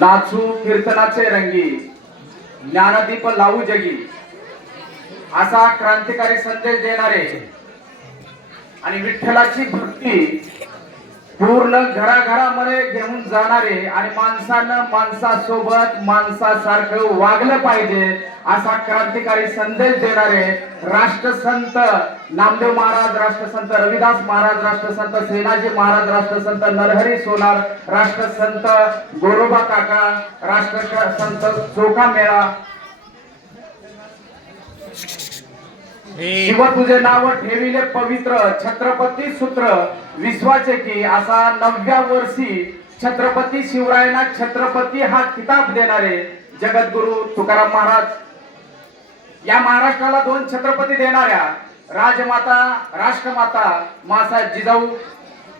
नाचू कीर्तनाचे रंगी, ज्ञानदीप लावू जगी, असा क्रांतिकारी संदेश देणारे आणि विठ्ठलाची भक्ती पूर्ण घराघरामध्ये घेऊन जाणारे आणि माणसानं माणसासोबत माणसासारखं वागलं पाहिजे असा क्रांतिकारी संदेश देणारे राष्ट्रसंत नामदेव महाराज, राष्ट्रसंत रविदास महाराज, राष्ट्रसंत सेनाजी महाराज, राष्ट्रसंत नरहरी सोनार, राष्ट्रसंत गोरोबा काका, राष्ट्रसंत चोखा मेळा, शिव तुझे नाव ठेविले पवित्र, छत्रपती सूत्र विश्वाचे की, असा 9व्या वर्षी छत्रपती शिवरायांना छत्रपती हा किताब देणारे जगद्गुरु तुकाराम महाराज, या महाराष्ट्राला 2 छत्रपती देणाऱ्या राजमाता, राष्ट्रमाता मासाहेब जिजाऊ,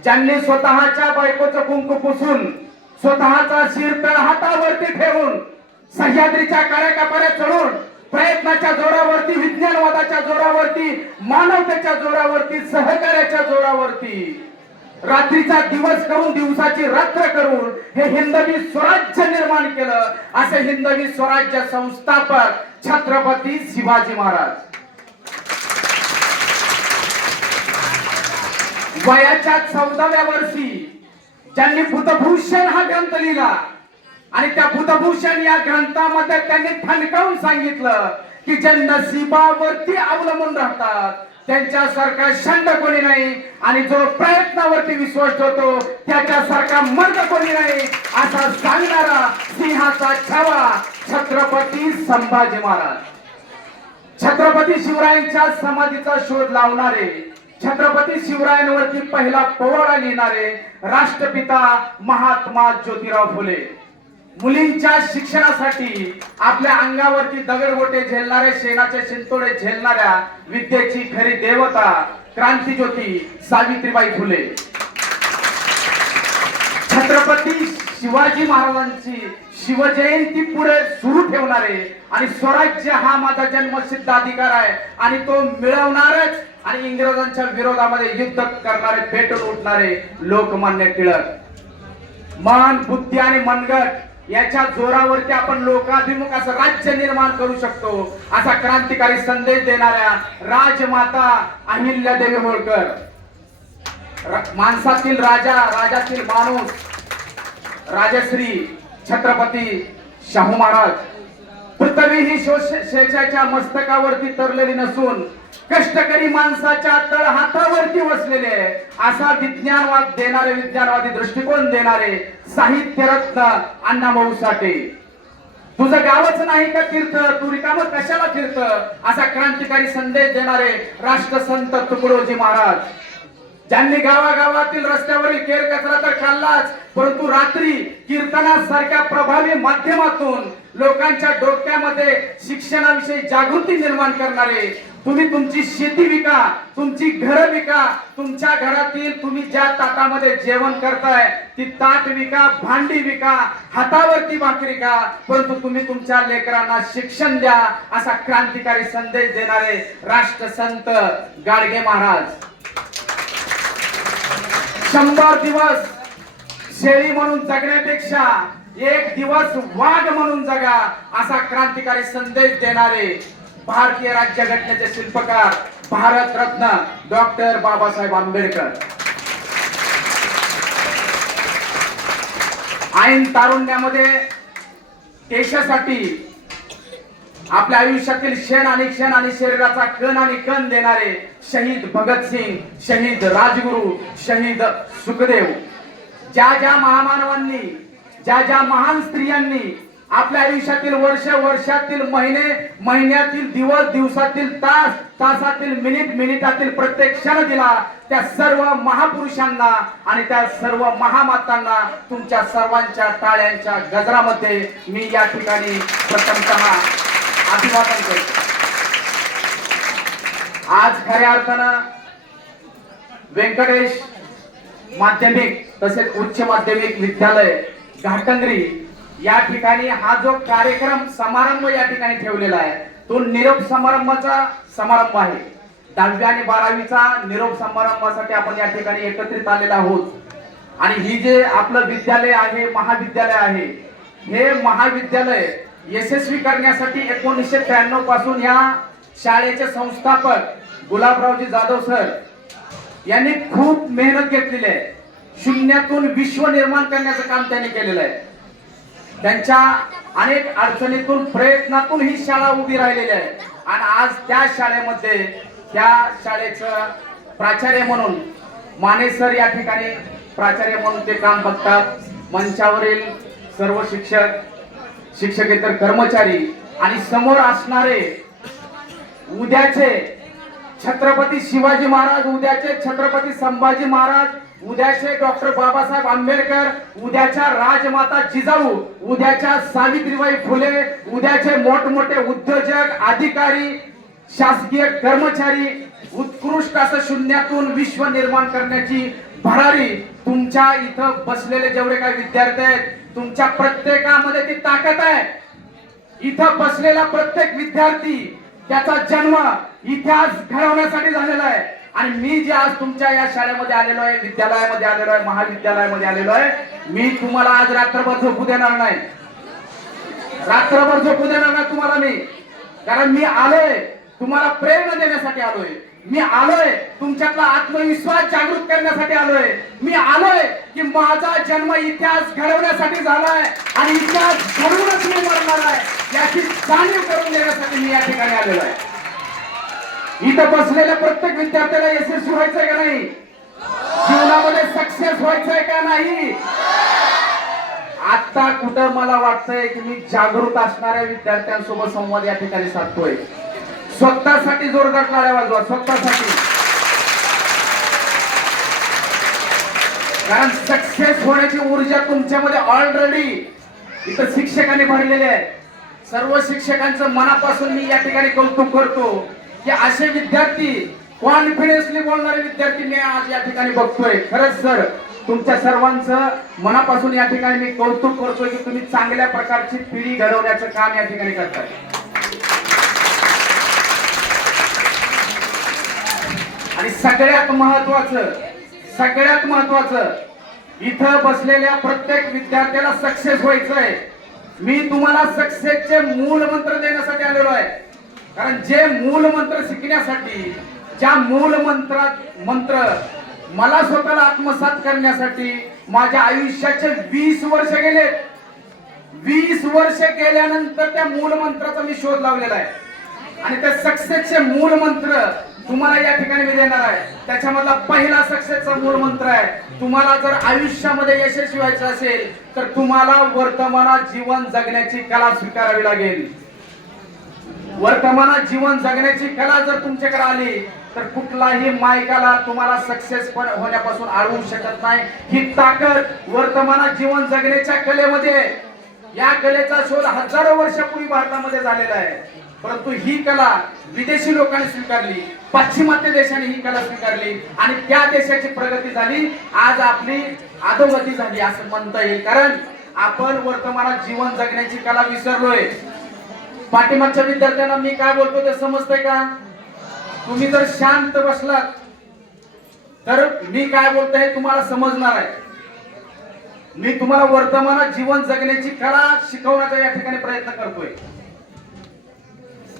ज्यांनी स्वतःच्या बायकोचं कुंकू पुसून, स्वतःचा शिर तळ हातावरती ठेवून, सह्याद्रीच्या काळ्या चढून, प्रयत्नाच्या जोरावरती, विज्ञानवादाच्या जोरावरती, मानवतेच्या जोरावरती, सहकार्याच्या जोरावरती रात्रीचा दिवस करून, दिवसाची रात्र करून हे हिंदवी स्वराज्य निर्माण केलं. असे हिंदवी स्वराज्य संस्थापक छत्रपती शिवाजी महाराज. वयाच्या 14व्या वर्षी ज्यांनी बुधभूषण हा ग्रंथ लिहिला आणि त्या बुधभूषण या ग्रंथामध्ये त्यांनी ठणकावून सांगितलं की जे नशिबावरती अवलंबून राहतात त्यांच्यासारखा षंड कोणी नाही आणि जो प्रयत्नावरती विश्वास ठेवतो त्याच्यासारखा मर्द कोणी नाही, असा सांगणारा सिंहाचा छावा छत्रपती संभाजी महाराज. छत्रपती शिवरायांच्या समाधीचा शोध लावणारे, छत्रपती शिवरायांवरती पहिला पोवाडा लिहिणारे राष्ट्रपिता महात्मा ज्योतिराव फुले, मुलींच्या शिक्षणासाठी आपल्या अंगावरती दगडगोटे झेलणारे, शेणाचे शिंतोडे झेलणाऱ्या विद्येची खरी देवता क्रांतिज्योती सावित्रीबाई फुले, छत्रपती शिवाजी महाराजांची शिवजयंती पुढे सुरू ठेवणारे आणि स्वराज्य हा माझा जन्मसिद्ध अधिकार आहे आणि तो मिळवणारच आणि इंग्रजांच्या विरोधामध्ये युद्ध करणारे, पेटून उठणारे लोकमान्य टिळक. मन, बुद्धी आणि मनगट याच्या जोरावरती आपण लोकाभिमुख असं राज्य निर्माण करू शकतो असा क्रांतिकारी संदेश देणाऱ्या राजमाता अहिल्यादेवी होळकर, माणसातील राजा, राजातील माणूस राजश्री छत्रपती शाहू महाराज. पृथ्वी ही शेषाच्या मस्तकावरती तरलेली नसून कष्टकरी माणसाच्या तळहातावरती वसलेले असा विज्ञानवाद देणारे, विज्ञानवादी दृष्टिकोन देणारे साहित्य रत्न अण्णाभाऊ साठे. तुझं गावच नाही का तीर्थ, तू रिकाम कशाला फिरत, असा क्रांतिकारी संदेश देणारे राष्ट्रसंत तुकडोजी महाराज, ज्यांनी गावागावातील रस्त्यावरील केर कचरा तर खाल्लाच, परंतु रात्री कीर्तनासारख्या प्रभावी माध्यमातून लोकांच्या डोक्यामध्ये शिक्षणाविषयी जागृती निर्माण करणारे. तुम्ही तुमची शेती विका, तुमची घर विका, तुमच्या घरातील तुम्ही ज्या ताटामध्ये जेवण करताय ती ताट विका, भांडी विका, हातावरती भाकरी का, परंतु तुम्ही तुमच्या लेकरांना शिक्षण द्या असा क्रांतिकारी संदेश देणारे राष्ट्रसंत गाडगे महाराज. 100 दिवस शेळी म्हणून जगण्यापेक्षा 1 दिवस वाघ म्हणून जगा असा क्रांतिकारी संदेश देणारे भारतीय राज्यघटनेचे शिल्पकार भारतरत्न डॉक्टर बाबासाहेब आंबेडकर. ऐन तारुण्यामध्ये देशासाठी आपल्या आयुष्यातील क्षण आणि शरीराचा कण आणि कण देणारे शहीद भगतसिंग, शहीद राजगुरु, शहीद सुखदेव, ज्या महामानवांनी, ज्या महान स्त्रियांनी आपल्या आयुष्यातील वर्षातील महिन्यातील दिवस, दिवसातील तासातील मिनिटातील प्रत्येक क्षण दिला, त्या सर्व महापुरुषांना आणि त्या सर्व महामातांना तुमच्या सर्वांच्या टाळ्यांच्या गजरामध्ये मी या ठिकाणी प्रथमतः अभिवादन करतो. आज खऱ्या अर्थानं व्यंकटेश माध्यमिक तसेच उच्च माध्यमिक विद्यालय घाटंगरी या ठिकाणी हा जो कार्यक्रम समारंभ या ठिकाणी ठेवलेला आहे तो निरोप समारंभाचा समारंभ आहे. 10वी आणि 12वीचा निरोप समारंभासाठी आपण या ठिकाणी एकत्रित आलेला आहोत. आणि ही जे आपलं विद्यालय आहे, महाविद्यालय आहे, हे महाविद्यालय यशस्वी करण्यासाठी 1993 पासून या शाळेचे संस्थापक गुलाबरावजी जाधव सर यांनी खूप मेहनत घेतलेली आहे. शून्यातून विश्व निर्माण करण्याचं काम त्यांनी केलेलं आहे. त्यांच्या अनेक अडचणीतून प्रयत्नातून ही शाळा उभी राहिलेली आहे आणि आज त्या शाळेमध्ये त्या शाळेचं प्राचार्य म्हणून माने सर या ठिकाणी प्राचार्य म्हणून ते काम बघतात. मंचावरील सर्व शिक्षक, शिक्षकेतर कर्मचारी आणि समोर असणारे उद्याचे छत्रपती शिवाजी महाराज, उद्याचे छत्रपती संभाजी महाराज, उद्याचे डॉक्टर बाबासाहेब आंबेडकर, उद्याच्या राजमाता जिजाऊ, उद्याच्या सावित्रीबाई फुले, उद्याचे मोठमोठे उद्योजक, अधिकारी, शासकीय कर्मचारी, उत्कृष्ट असं शून्यातून विश्व निर्माण करण्याची भरारी तुमच्या इथं बसलेले जेवढे काही विद्यार्थी आहेत, तुमच्या प्रत्येकामध्ये ती ताकद आहे. इथं बसलेला प्रत्येक विद्यार्थी त्याचा जन्म इतिहास घडवण्यासाठी झालेला आहे. आणि मी जे आज तुमच्या या शाळेमध्ये आलेलो आहे, विद्यालयामध्ये आलेलो आहे, महाविद्यालयामध्ये आलेलो आहे, मी तुम्हाला आज रात्रभर झोपू देणार नाही. रात्रभर झोपू देणार नाही तुम्हाला मी. कारण मी आलोय तुम्हाला प्रेरणा देण्यासाठी आलोय. मी आलोय तुमच्यातला आत्मविश्वास जागृत करण्यासाठी आलोय. मी आलोय की माझा जन्म इतिहास घडवण्यासाठी झालाय आणि इतिहास घडवूनच मी मरणार आहे याची जाणीव करून देण्यासाठी मी या ठिकाणी आलेलो आहे. इथं बसलेल्या प्रत्येक विद्यार्थ्याला यशस्वी व्हायचंय का नाही? जीवनामध्ये सक्सेस व्हायचंय का नाही? आता कुठं मला वाटतंय की मी जागृत असणाऱ्या विद्यार्थ्यांसोबत संवाद या ठिकाणी साधतोय. स्वतःसाठी जोरदार टाळ्या वाजवा, स्वतःसाठी. कारण सक्सेस होण्याची ऊर्जा तुमच्यामध्ये ऑलरेडी इथं शिक्षकांनी भरलेली आहे. सर्व शिक्षकांचं मनापासून मी या ठिकाणी कौतुक करतो की असे विद्यार्थी, कॉन्फिडन्सली बोलणारे विद्यार्थी मी आज या ठिकाणी बघतोय. खरंच सर, तुमच्या सर्वांचं मनापासून या ठिकाणी मी कौतुक करतोय की तुम्ही चांगल्या प्रकारची पिढी घडवण्याचं काम या ठिकाणी करताय. आणि सगळ्यात महत्वाचं इथं बसलेल्या प्रत्येक विद्यार्थ्याला सक्सेस व्हायचंय. मी तुम्हाला सक्सेसचे मूल मंत्र देण्यासाठी आलेलो आहे. कारण जे मूल मंत्र शिकण्यासाठी, ज्या मूल मंत्र मला स्वतःला आत्मसात करण्यासाठी माझ्या आयुष्याचे 20 वर्ष गेले. 20 वर्ष गेल्यानंतर त्या मूल मंत्राचा मी शोध लावलेला आहे आणि त्या सक्सेसचे मूल मंत्र तुम्हाला या ठिकाणी मी देणार आहे. त्याच्यामधला पहिला सक्सेसचा मूळ मंत्र आहे, तुम्हाला जर आयुष्यामध्ये यशस्वी व्हायचं असेल तर तुम्हाला वर्तमानात जीवन जगण्याची कला स्वीकारावी लागेल. वर्तमानात जीवन जगण्याची कला जर तुमच्याकडे आली तर कुठलाही मायकाला तुम्हाला सक्सेस होण्यापासून अडवू शकत नाही. ही ताकद वर्तमानात जीवन जगण्याच्या कलेमध्ये. या कलेचा शोध हजारो वर्षापूर्वी भारतामध्ये झालेला आहे, परंतु ही कला विदेशी लोकांनी स्वीकारली, पाश्चिमात्य देशाने ही कला स्वीकारली आणि त्या देशाची प्रगती झाली. आज आपली अधोगती झाली असं म्हणता येईल. कारण आपण वर्तमानात जीवन जगण्याची कला विसरलोय. पाठीमागच्या विद्यार्थ्यांना मी काय बोलतो ते समजतंय का? तुम्ही जर शांत बसलात तर मी काय बोलतोय हे तुम्हाला समजणार आहे. मी तुम्हाला वर्तमानात जीवन जगण्याची कला शिकवण्याचा या ठिकाणी प्रयत्न करतोय.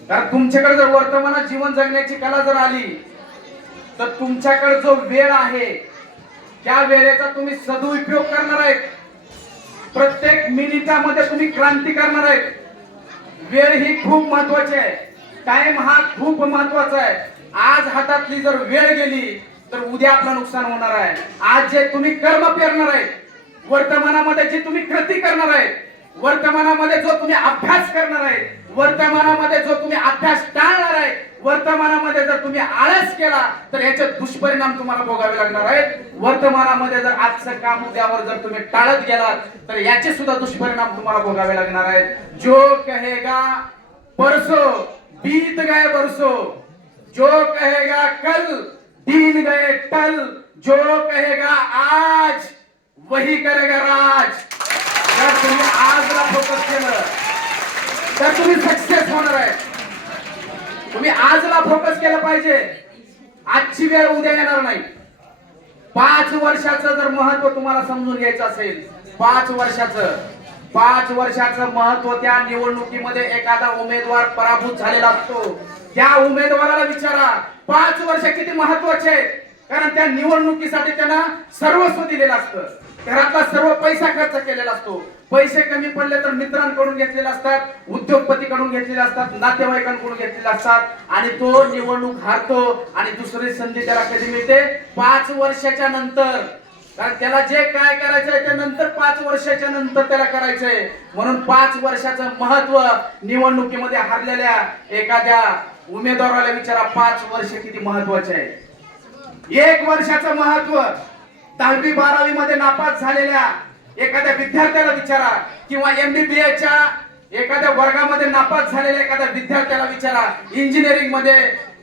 कारण तुमच्याकडे जर वर्तमानात जीवन जगण्याची कला जर आली तर तुमच्याकडे जो वेळ आहे त्या वेळेचा तुम्ही सदुपयोग करणार आहे. प्रत्येक मिनिटामध्ये तुम्ही क्रांती करणार आहे. वेळ ही खूप महत्वाची आहे. टाइम हा खूप महत्वाचा आहे. आज हातातली जर वेळ गेली तर उद्या आपलं नुकसान होणार आहे. आज जे तुम्ही कर्म पेरणार आहे, वर्तमानामध्ये जी तुम्ही कृती करणार आहे, वर्तमानामध्ये जो तुम्ही अभ्यास करणार आहे, वर्तमानामध्ये जो तुम्ही अभ्यास टाळणार आहे, वर्तमानामध्ये जर तुम्ही आळस केला तर याचे दुष्परिणाम तुम्हाला भोगावे लागणार आहेत. वर्तमानामध्ये जर आजचं काम उद्यावर जर तुम्ही टाळत गेलात तर याचे सुद्धा दुष्परिणाम तुम्हाला भोगावे लागणार आहेत. जो कहेगा परसो बीत गए बरसो, जो कहेगा कल दिन गए टल, जो कहेगा आज वही करेगा राज. जर तुम्ही आजला फोकस केलं तर तुम्ही सक्सेस होणार आहे. तुम्ही आजला फोकस केलं पाहिजे. आजची वेळ उद्या येणार नाही. 5 वर्षाचं जर महत्व तुम्हाला समजून घ्यायचं असेल, 5 वर्षाचं 5 वर्षाचं महत्व त्या निवडणुकीमध्ये एखादा उमेदवार पराभूत झालेला असतो, त्या उमेदवाराला विचारा 5 वर्ष किती महत्वाचे आहेत. कारण त्या निवडणुकीसाठी त्यांना सर्वस्व दिलेलं असतं, घरातला सर्व पैसा खर्च केलेला असतो. पैसे कमी पडले तर मित्रांकडून घेतलेले असतात, उद्योगपतीकडून घेतलेले असतात, नातेवाईकांकडून घेतलेले असतात आणि तो निवडणूक हारतो आणि दुसरी संधी त्याला कधी मिळते 5 वर्षाच्या नंतर. कारण त्याला जे काय करायचंय ते नंतर 5 वर्षाच्या नंतर त्याला करायचंय. म्हणून 5 वर्षाचं महत्व निवडणुकीमध्ये हारलेल्या एखाद्या उमेदवाराला विचारा 5 वर्ष किती महत्वाचे आहे. 1 वर्षाचं महत्व 10वी 12वी मध्ये नापास झालेल्या एखाद्या विद्यार्थ्याला विचारा, किंवा MBBS च्या एखाद्या वर्गामध्ये नापास झालेल्या एखाद्या विद्यार्थ्याला विचारा, इंजिनिअरिंग मध्ये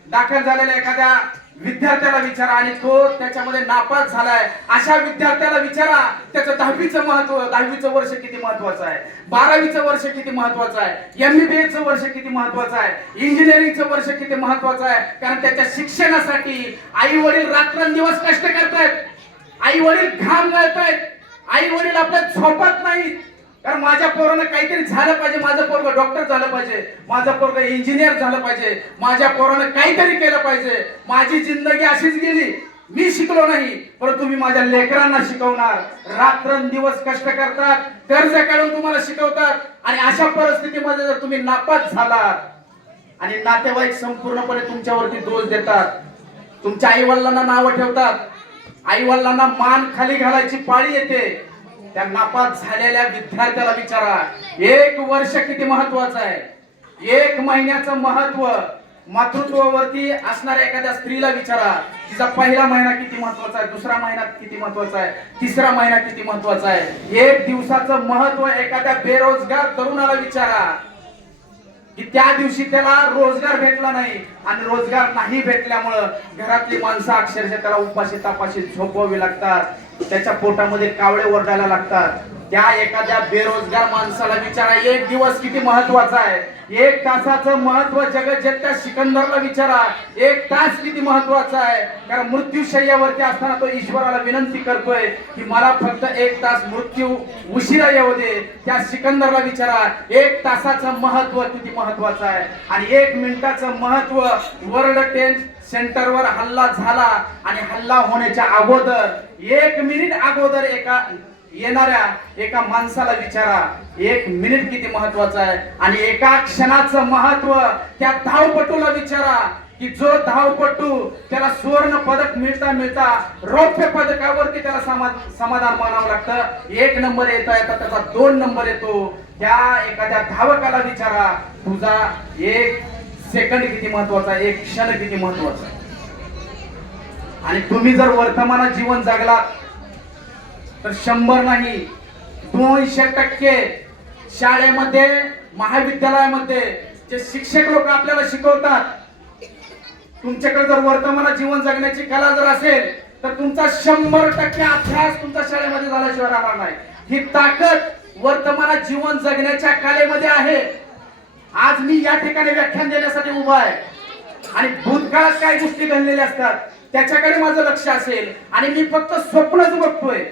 दाखल झालेल्या एखाद्या विद्यार्थ्याला विचारा आणि तो त्याच्यामध्ये नापास झालाय अशा विद्यार्थ्याला विचारा त्याचं 10वीचं महत्व, 10वीचं वर्ष किती महत्वाचं आहे, 12वीचं वर्ष किती महत्वाचं आहे, MBBS चं वर्ष किती महत्वाचं आहे, इंजिनिअरिंगचं वर्ष किती महत्वाचं आहे. कारण त्याच्या शिक्षणासाठी आई वडील रात्रंदिवस कष्ट करतायत, आई वडील घाम गाळतायत, आई वडील आपल्या झोपत नाहीत. कारण माझ्या पोरानं काहीतरी झालं पाहिजे, माझं पोरग डॉक्टर झालं पाहिजे, माझं पोरग इंजिनियर झालं पाहिजे, माझ्या पोरानं काहीतरी केलं पाहिजे. माझी जिंदगी अशीच गेली, मी शिकलो नाही, परंतु मी माझ्या लेकरांना शिकवणार. रात्रंदिवस कष्ट करतात, कर्ज काढून तुम्हाला शिकवतात आणि अशा परिस्थितीमध्ये जर तुम्ही नापास झालात आणि नातेवाईक संपूर्णपणे तुमच्यावरती दोष देतात, तुमच्या आई वडिलांना नावं ठेवतात, आई वडिलांना मान खाली घालायची पाळी येते, त्या नापास झालेल्या विद्यार्थ्याला विचारा 1 वर्ष किती महत्वाचं आहे. 1 महिन्याचं महत्व मातृत्वावरती असणाऱ्या एखाद्या स्त्रीला विचारा, तिचा पहिला महिना किती महत्वाचा आहे, दुसरा महिना किती महत्वाचा आहे, तिसरा महिना किती महत्वाचा आहे. 1 दिवसाचं महत्व एखाद्या बेरोजगार तरुणाला विचारा की त्या दिवशी त्याला रोजगार भेटला नाही आणि रोजगार नाही भेटल्यामुळं घरातली माणसं अक्षरशः त्याला उपाशी तापाशी झोपवावी लागतात, त्याच्या पोटामध्ये कावळे ओरडायला लागतात. त्या एखाद्या बेरोजगार माणसाला विचारा 1 दिवस किती महत्वाचा आहे. 1 तासाचं महत्व जगज्जेत्या सिकंदरला विचारा 1 तास किती महत्वाचा आहे. कारण मृत्यूशय्यावरती असताना तो ईश्वराला विनंती करतोय की मला फक्त 1 तास मृत्यू उशिरा येऊ दे. त्या सिकंदरला विचारा 1 तासाचं महत्व किती महत्वाचं आहे. आणि 1 मिनिटाचं महत्व वर्ल्ड ट्रेड सेंटरवर हल्ला झाला आणि हल्ला होण्याच्या अगोदर 1 मिनिट अगोदर येणाऱ्या एका माणसाला विचारा 1 मिनिट किती महत्वाचं आहे. आणि एका क्षणाचं महत्व त्या धावपटूला विचारा की जो धावपटू त्याला सुवर्ण पदक मिळता मिळता रौप्य पदकावरती त्याला समाधान मानावं लागतं. 1 नंबर येता येता त्याचा 2 नंबर येतो. त्या एखाद्या धावकाला विचारा तुझा 1 सेकंद किती महत्वाचा आहे, 1 क्षण किती महत्वाचा आहे. आणि तुम्ही जर वर्तमानात जीवन जगलात तर 100 नाही 200% शाळेमध्ये महाविद्यालयामध्ये जे शिक्षक लोक आपल्याला शिकवतात, तुमच्याकडे जर वर्तमानात जीवन जगण्याची कला जर असेल तर तुमचा 100% अभ्यास तुमच्या शाळेमध्ये झाल्याशिवाय राहणार नाही. ही ताकद वर्तमानात जीवन जगण्याच्या कलेमध्ये आहे. आज मी या ठिकाणी व्याख्यान देण्यासाठी उभा आहे आणि भूतकाळात काही गोष्टी घडलेल्या असतात त्याच्याकडे माझं लक्ष असेल आणि मी फक्त स्वप्नच बघतोय,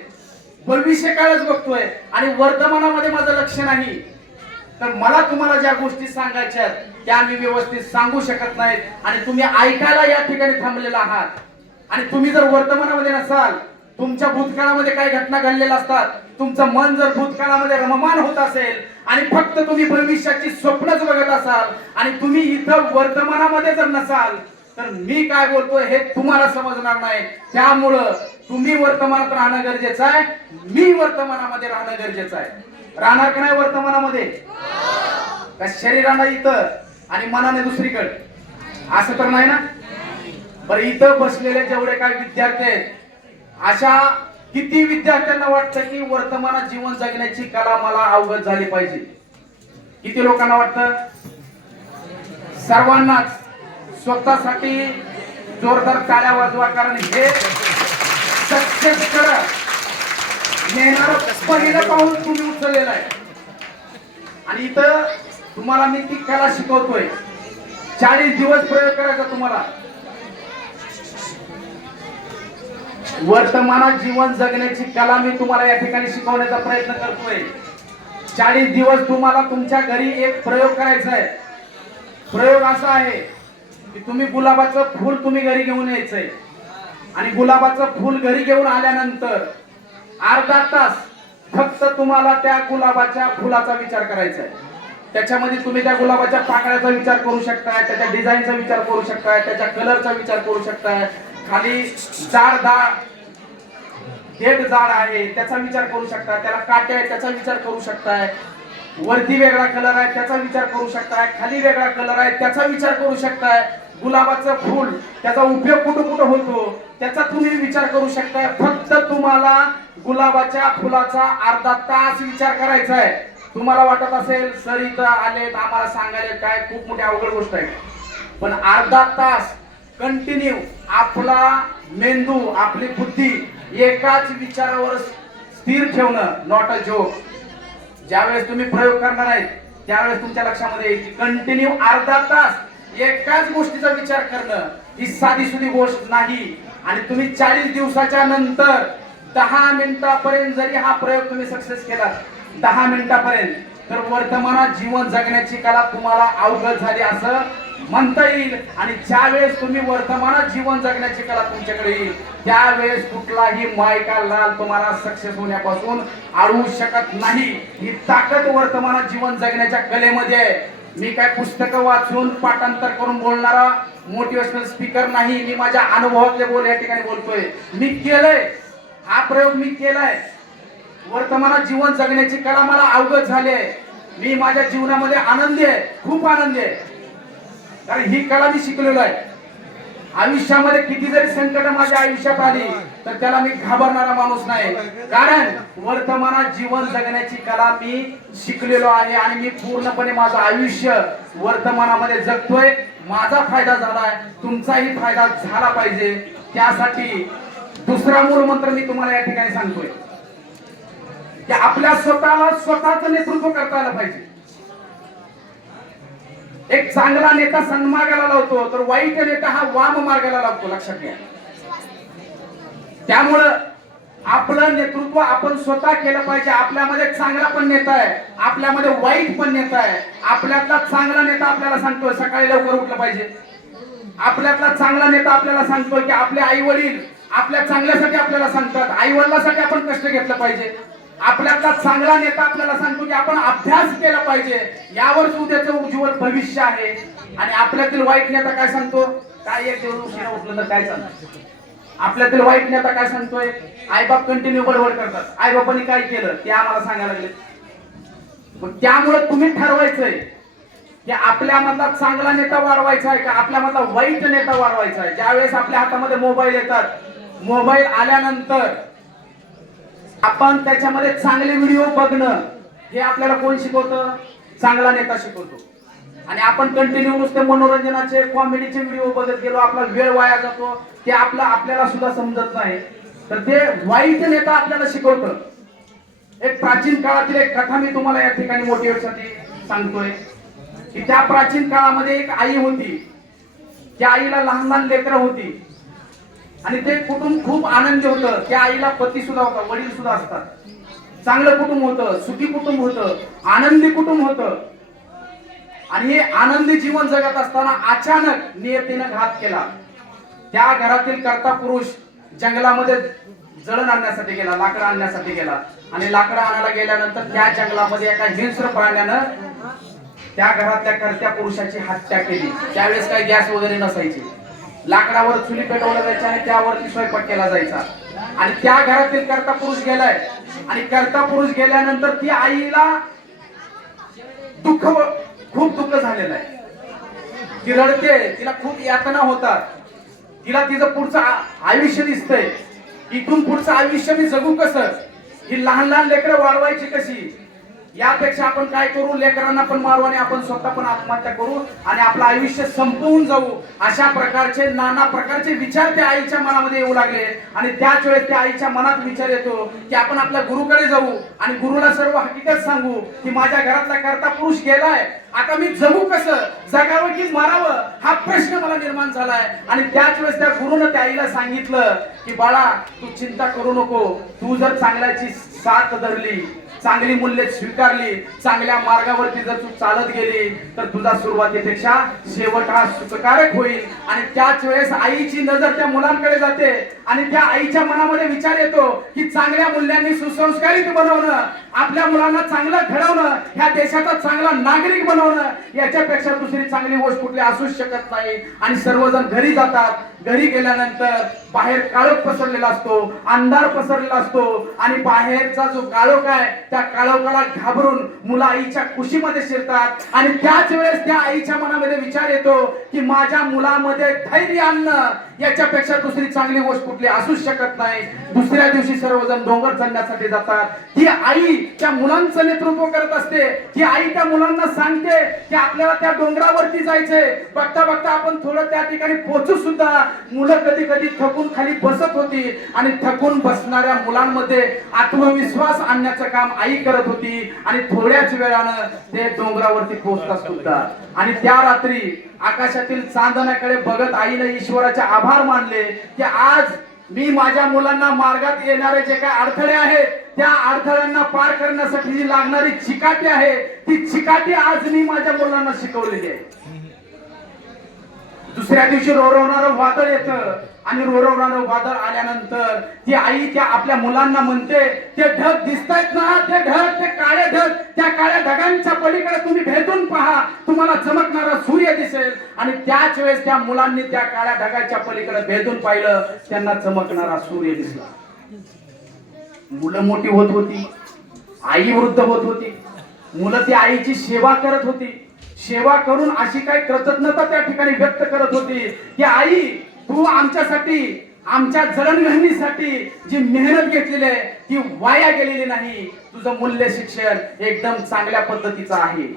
भविष्य काळच बघतोय आणि वर्तमानामध्ये माझं लक्ष नाही, तर मला तुम्हाला ज्या गोष्टी सांगायच्या त्या मी व्यवस्थित सांगू शकत नाहीत आणि तुम्ही ऐकायला या ठिकाणी थांबलेला आहात. आणि तुम्ही जर वर्तमानामध्ये नसाल, तुमच्या भूतकाळामध्ये काही घटना घडलेल्या असतात, तुमचं मन जर भूतकाळामध्ये रममान होत असेल आणि फक्त तुम्ही भविष्याची स्वप्नच बघत असाल आणि तुम्ही इथं वर्तमानामध्ये जर नसाल तर मी काय बोलतोय हे तुम्हाला समजणार नाही. त्यामुळं तुम्ही वर्तमानात राहणं गरजेचं आहे, मी वर्तमानामध्ये राहणं गरजेचं आहे. राहणार का नाही वर्तमानामध्ये? का शरीरानं इथं आणि मनाने दुसरीकडे? असं तर नाही ना. बरं, इथं बसलेले जेवढे काही विद्यार्थी आहेत, अशा किती विद्यार्थ्यांना वाटतं की वर्तमानात जीवन जगण्याची कला मला अवगत झाली पाहिजे? किती लोकांना वाटतं? सर्वांनाच. स्वतःसाठी जोरदार टाळ्या वाजवा, कारण हे सक्सेस नेणारं पहिलं पाऊल तुम्ही उचललेलं आहे. आणि इथं तुम्हाला मी ती कला शिकवतोय. 40 दिवस प्रयोग करायचा तुम्हाला. वर्तमानात जीवन जगण्याची कला मी तुम्हाला या ठिकाणी शिकवण्याचा प्रयत्न करतोय. 40 दिवस तुम्हाला तुमच्या घरी एक प्रयोग करायचा आहे. प्रयोग असा आहे की तुम्ही गुलाबाचं फूल तुम्ही घरी घेऊन यायचंय आणि गुलाबाचं फूल घरी घेऊन आल्यानंतर अर्धा तास फक्त तुम्हाला त्या गुलाबाच्या फुलाचा विचार करायचा आहे. त्याच्यामध्ये तुम्ही त्या गुलाबाच्या पाकळ्याचा विचार करू शकताय, त्याच्या डिझाईनचा विचार करू शकताय, त्याच्या कलरचा विचार करू शकताय. खाली देठ जाड आहे त्याचा विचार करू शकताय, त्याला काटे आहेत त्याचा विचार करू शकताय, वरती वेगळा कलर आहे त्याचा विचार करू शकताय, खाली वेगळा कलर आहे त्याचा विचार करू शकताय. गुलाबाचं फूल त्याचा उपयोग कुठं कुठं होतो त्याचा तुम्ही विचार करू शकताय. फक्त तुम्हाला गुलाबाच्या फुलाचा अर्धा तास विचार करायचा आहे. तुम्हाला वाटत असेल सर इथं आलेत आम्हाला सांगायला काय खूप मोठी अवघड गोष्ट आहे, पण अर्धा तास कंटिन्यू आपला मेंदू आपली बुद्धी एकाच विचारावर स्थिर ठेवणं नॉट अ जोक. ज्यावेळेस तुम्ही प्रयोग करणार आहे त्यावेळेस तुमच्या लक्षामध्ये येईल की कंटिन्यू अर्धा तास एकाच गोष्टीचा विचार करणं ही साधी सुधी गोष्ट नाही. आणि तुम्ही 40 दिवसाच्या नंतर 10 मिनिटापर्यंत जरी हा प्रयोग तुम्ही सक्सेस केला 10 मिनिटापर्यंत तर वर्तमानात जीवन जगण्याची कला तुम्हाला अवगत झाली असं म्हणता येईल. आणि ज्यावेळेस तुम्ही वर्तमानात जीवन जगण्याची कला तुमच्याकडे येईल त्यावेळेस कुठलाही मायका लाल तुम्हाला सक्सेस होण्यापासून अडवू शकत नाही. ही ताकद वर्तमानात जीवन जगण्याच्या कलेमध्ये आहे. मी काय पुस्तकं वाचून पाठांतर करून बोलणारा मोटिवेशनल स्पीकर नाही. मी माझ्या अनुभवातले बोल या ठिकाणी बोलतोय. मी केलंय हा प्रयोग मी केलाय. वर्तमानात जीवन जगण्याची कला मला अवगत झाली आहे. मी माझ्या जीवनामध्ये आनंदी आहे, खूप आनंदी आहे, कारण ही कला मी शिकलेलो आहे. आयुष्यामध्ये किती जरी संकट माझ्या आयुष्यात आली तर त्याला मी घाबरणारा माणूस नाही, कारण वर्तमानात जीवन जगण्याची कला मी शिकलेलो आहे आणि मी पूर्णपणे माझं आयुष्य वर्तमानामध्ये जगतोय. माझा फायदा झालाय, तुमचाही फायदा झाला पाहिजे. त्यासाठी दुसरा मूळ मंत्र मी तुम्हाला या ठिकाणी सांगतोय की आपल्या स्वतःला स्वतःच नेतृत्व करता आलं पाहिजे. एक चांगला नेता सन्मार्गाला लावतो तर वाईट नेता हा वाम मार्गाला लावतो, लक्षात घ्या. त्यामुळं आपलं नेतृत्व आपण स्वतः केलं पाहिजे. आपल्यामध्ये चांगला पण नेता आहे, आपल्यामध्ये वाईट पण नेता आहे. आपल्यातला चांगला नेता आपल्याला सांगतोय सकाळी लवकर उठलं पाहिजे. आपल्यातला चांगला नेता आपल्याला सांगतोय की आपले आई वडील आपल्या चांगल्यासाठी आपल्याला सांगतात, आई वडिलांसाठी आपण कष्ट घेतलं पाहिजे. आपल्यातला चांगला नेता आपल्याला सांगतो की आपण अभ्यास केला पाहिजे, यावरच उद्याचं उज्ज्वल भविष्य आहे. आणि आपल्यातील वाईट नेता काय सांगतो, काय एक दिवस उशिरा उठलं तर काय चालतं. आपल्यातील वाईट नेता काय सांगतोय, आईबाप कंटिन्यू बडबड करतात, आईबापांनी काय केलं ते आम्हाला सांगायला लागले. मग त्यामुळे तुम्ही ठरवायचंय की आपल्या मधला चांगला नेता वाढवायचा आहे का आपल्या मधला वाईट नेता वाढवायचा आहे. ज्यावेळेस आपल्या हातामध्ये मोबाईल येतात, मोबाईल आल्यानंतर आपण त्याच्यामध्ये चांगले व्हिडिओ बघणं हे आपल्याला कोण शिकवतं, चांगला नेता शिकवतो. आणि आपण कंटिन्यू नुसते मनोरंजनाचे कॉमेडीचे व्हिडिओ बघत गेलो, आपला वेळ वाया जातो, ते आपल्याला सुद्धा समजत नाही. तर ते वाईट नेता आपल्याला शिकवतं. एक प्राचीन काळातील एक कथा मी तुम्हाला या ठिकाणी मोटिवेशनसाठी सांगतोय की त्या प्राचीन काळामध्ये एक आई होती. त्या आईला लहान लहान लेकरं होती आणि ते कुटुंब खूप आनंदी होतं. त्या आईला पती सुद्धा होता, वडील सुद्धा असतात. चांगलं कुटुंब होतं, सुखी कुटुंब होतं, आनंदी कुटुंब होतं. आणि हे आनंदी जीवन जगत असताना अचानक नियतीनं घात केला. त्या घरातील कर्ता पुरुष जंगलामध्ये जळण आणण्यासाठी गेला, लाकडं आणण्यासाठी गेला. आणि लाकडं आणायला गेल्यानंतर त्या जंगलामध्ये एका हिंस्र प्राण्यानं त्या घरातल्या कर्त्या पुरुषाची हत्या केली. त्यावेळेस काही गॅस वगैरे नसायची, लाकडावर चुली पेटवलं जायचं आणि त्यावरती स्वयंपाक केला जायचा. आणि त्या घरातील कर्ता पुरुष गेलाय आणि कर्ता पुरुष गेल्यानंतर ती आईला खूप दुःख झालेलं आहे. ती रडते, तिला खूप यातना होतात, तिला तिचं पुढचं आयुष्य दिसतंय. इथून पुढचं आयुष्य मी जगू कसं, ही लहान लहान लेकरं वाढवायची कशी, यापेक्षा आपण काय करू, लेकरांना पण मारू आणि आपण स्वतः पण आत्महत्या करू आणि आपलं आयुष्य संपवून जाऊ. अशा प्रकारचे नाना प्रकारचे विचार त्या आईच्या मनामध्ये येऊ लागले. आणि त्याच वेळेस त्या आईच्या मनात विचार येतो की आपण आपल्या गुरुकडे जाऊ आणि गुरुला सर्व हकीकत सांगू की माझ्या घरातला कर्ता पुरुष गेलाय, आता मी जगू कसं, जगावं की मारावं, हा प्रश्न मला निर्माण झालाय. आणि त्याच वेळेस त्या गुरुनं त्या आईला सांगितलं की बाळा तू चिंता करू नको, तू जर चांगल्याची साथ धरली, चांगली मूल्ये स्वीकारली, चांगल्या मार्गावरती जर तू चालत गेली तर तुझा सुरुवातीपेक्षा शेवट हा सुखकारक होईल. आणि त्याच वेळेस आईची नजर त्या मुलांकडे जाते आणि त्या आईच्या मनामध्ये विचार येतो की चांगल्या मूल्यांनी सुसंस्कारित बनवणं, आपल्या मुलांना चांगलं घडवणं, ह्या देशाचा चांगला नागरिक बनवणं, याच्यापेक्षा दुसरी चांगली गोष्ट कुठली असूच शकत नाही. आणि सर्वजण घरी जातात. घरी गेल्यानंतर बाहेर काळोख पसरलेला असतो, अंधार पसरलेला असतो आणि बाहेरचा जो काळोख आहे त्या काळोखाला घाबरून मुलं आईच्या कुशीमध्ये शिरतात. आणि त्याच वेळेस त्या आईच्या मनामध्ये विचार येतो की माझ्या मुलामध्ये धैर्य आणणं याच्यापेक्षा दुसरी चांगली गोष्ट कुठली असूच शकत नाही. दुसऱ्या दिवशी सर्वजण डोंगर चढण्यासाठी जातात. ती आई त्या मुलांचं नेतृत्व करत असते. ती आई त्या मुलांना सांगते की आपल्याला त्या डोंगरावरती जायचंय. बघता बघता आपण थोडं त्या ठिकाणी पोहोचू सुद्धा. मुलं कधी कधी थकून खाली बसत होती आणि थकून बसणाऱ्या मुलांमध्ये आत्मविश्वास आणण्याचं काम आई करत होती. आणि थोड्याच वेळानं ते डोंगरावरती पोहोचतात सुद्धा. आणि त्या रात्री आकाशातील चांदण्याकडे बघत आईने ईश्वराचे आभार मानले की आज मी माझ्या मुलांना मार्गात येणारे जे काही अडथळे आहेत त्या अडथळ्यांना पार करण्यासाठी जी लागणारी चिकाटी आहे ती चिकाटी आज मी माझ्या मुलांना शिकवलेली आहे. दुसऱ्या दिवशी रोरवणारं वादळ येतं आणि रोरवणारं वादळ आल्यानंतर ती आई त्या आपल्या मुलांना म्हणते ते ढग दिसतायत ना, ते ढग, ते काळे ढग, त्या काळ्या ढगांच्या पलीकडे तुम्ही भेटून पहा, तुम्हाला चमकणारा सूर्य दिसेल. आणि त्याच वेळेस त्या मुलांनी त्या काळ्या ढगाच्या पलीकडे भेटून पाहिलं, त्यांना चमकणारा सूर्य दिसला. मुलं मोठी होत होती, आई वृद्ध होत होती. मुलं त्या आईची सेवा करत होती. सेवा करून अशी काही कृतज्ञता त्या ठिकाणी व्यक्त करत होती की आई तू आमच्यासाठी, आमच्या जडणघडणीसाठी जी मेहनत घेतलेली आहे ती वाया गेलेली नाही. तुझं मूल्य शिक्षण एकदम चांगल्या पद्धतीचं आहे.